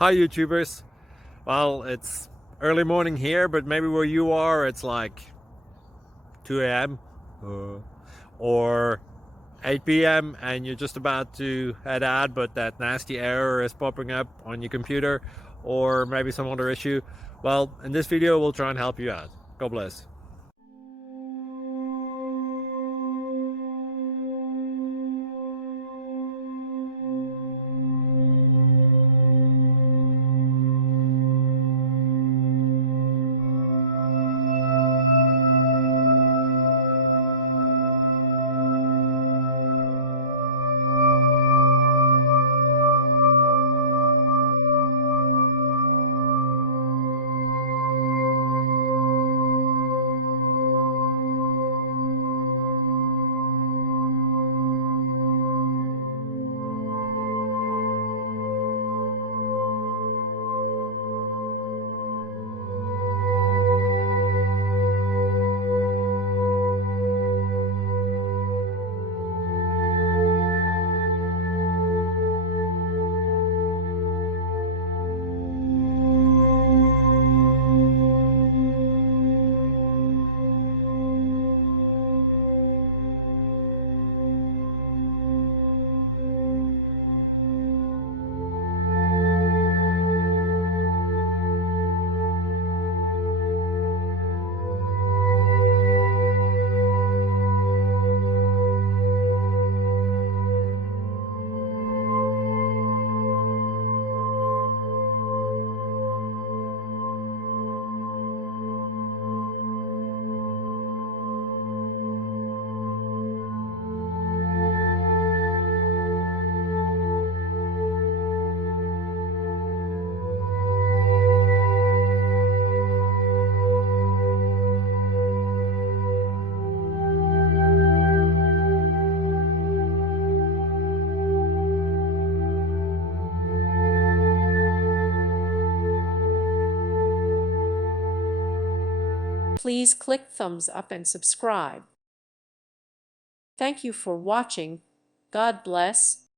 Hi YouTubers. Well, it's early morning here, but maybe where you are it's like 2 a.m. Or 8 p.m. and you're just about to head out, but that nasty error is popping up on your computer, or maybe some other issue. Well, in this video we'll try and help you out. God bless. Please click thumbs up and subscribe. Thank you for watching. God bless.